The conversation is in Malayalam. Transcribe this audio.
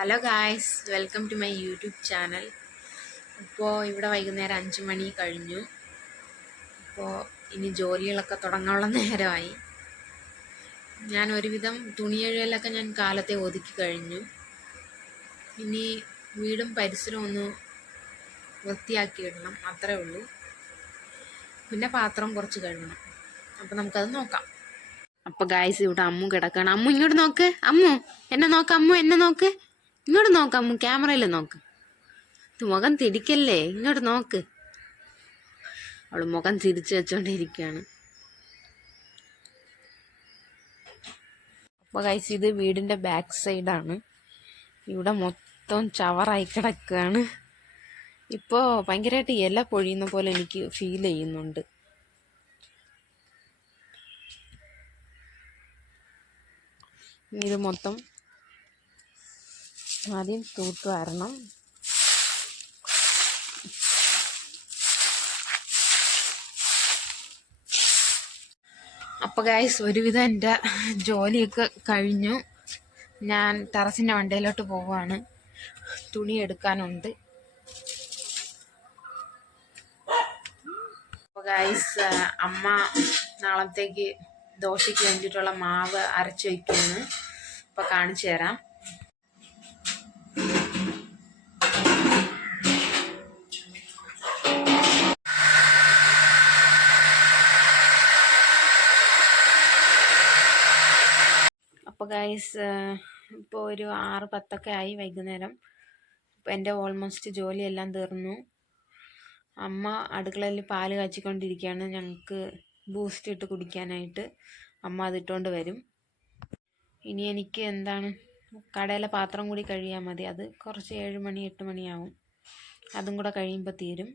Hello guys, welcome to my YouTube channel. ഇപ്പോൾ ഇവിടെ വൈകുന്നേരം 5 മണി കഴിഞ്ഞു. ഇപ്പോൾ ഇനി ജോലികളൊക്കെ തുടങ്ങാനുള്ള നേരമായി. ഞാൻ ഒരുവിധം തുണിയഴലൊക്കെ ഞാൻ കാലത്തെ ഒതുക്കി കഴിഞ്ഞു. ഇനി വീടും പരിസരവും ഒന്ന് വൃത്തിയാക്കി ഇടണം, അത്രേ ഉള്ളൂ. പിന്നെ പാത്രം കുറച്ച് കഴുകണം. അപ്പോൾ നമുക്കത് നോക്കാം. അപ്പോൾ ഗായ്സ്, ഇവിടെ അമ്മു കിടക്കണം. അമ്മു ഇങ്ങോട്ട് നോക്ക്. അമ്മു എന്നെ നോക്ക്. അമ്മു എന്നെ നോക്ക്. ഇങ്ങോട്ട് നോക്ക് അമ്മു, ക്യാമറയിൽ നോക്ക്. മുഖം തിരിക്കല്ലേ, ഇങ്ങോട്ട് നോക്ക്. അവള് മുഖം തിരിച്ചു വെച്ചോണ്ടിരിക്കുകയാണ്. അപ്പോൾ ഗൈസ്, ഇത് വീടിൻ്റെ ബാക്ക് സൈഡാണ്. ഇവിടെ മൊത്തം ചവറായി കിടക്കുകയാണ്. ഇപ്പോൾ ഭയങ്കരമായിട്ട് ഇല പൊഴിയുന്ന പോലെ എനിക്ക് ഫീൽ ചെയ്യുന്നുണ്ട്. ഇത് മൊത്തം ആദ്യം തൂത്ത് വരണം. അപ്പോൾ ഗൈസ്, ഒരുവിധം എൻ്റെ ജോലിയൊക്കെ കഴിഞ്ഞു. ഞാൻ ടെറസിൻ്റെ വണ്ടയിലോട്ട് പോവുകയാണ്. തുണി എടുക്കാനുണ്ട്. അപ്പോൾ ഗൈസ്, അമ്മ നാളത്തേക്ക് ദോശയ്ക്ക് വേണ്ടിയിട്ടുള്ള മാവ് അരച്ച് വയ്ക്കുന്നു. അപ്പോൾ കാണിച്ചു തരാം. അപ്പോൾ ഗൈസ്, ഇപ്പോൾ ഒരു 6-10 ആയി വൈകുന്നേരം. ഇപ്പോൾ എൻ്റെ ഓൾമോസ്റ്റ് ജോലിയെല്ലാം തീർന്നു. അമ്മ അടുക്കളയിൽ പാല് കാച്ചിക്കൊണ്ടിരിക്കുകയാണ്. ഞങ്ങൾക്ക് ബൂസ്റ്റ് ഇട്ട് കുടിക്കാനായിട്ട് അമ്മ അതിട്ടുകൊണ്ട് വരും. ഇനി എനിക്ക് കടയിലെ പാത്രം കൂടി കഴിയാൽ മതി. അത് കുറച്ച് 7 മണി 8 മണിയാവും. അതും കൂടെ കഴിയുമ്പോൾ തീരും.